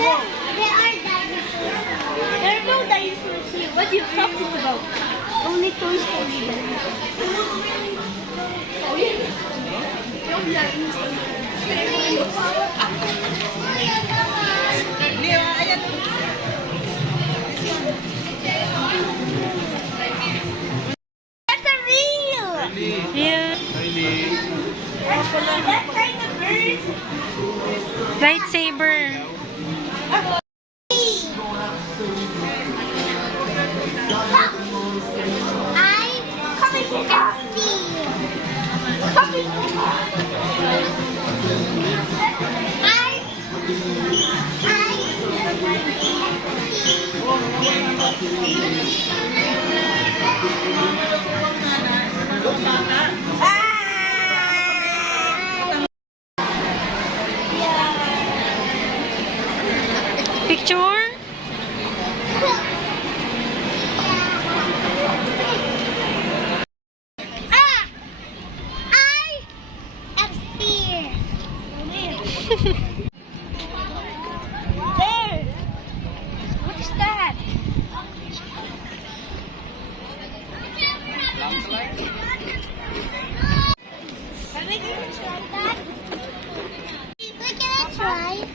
There are dinosaurs. There are no dinosaurs here. What are you talking about? Only Toy Story That's a real. Yeah. That kind of bird. Lightsaber. Coming Picture? I upstairs. There. What is that? Are we gonna try that? We're gonna try.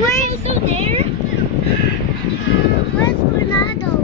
Where's there? Where's Ronaldo?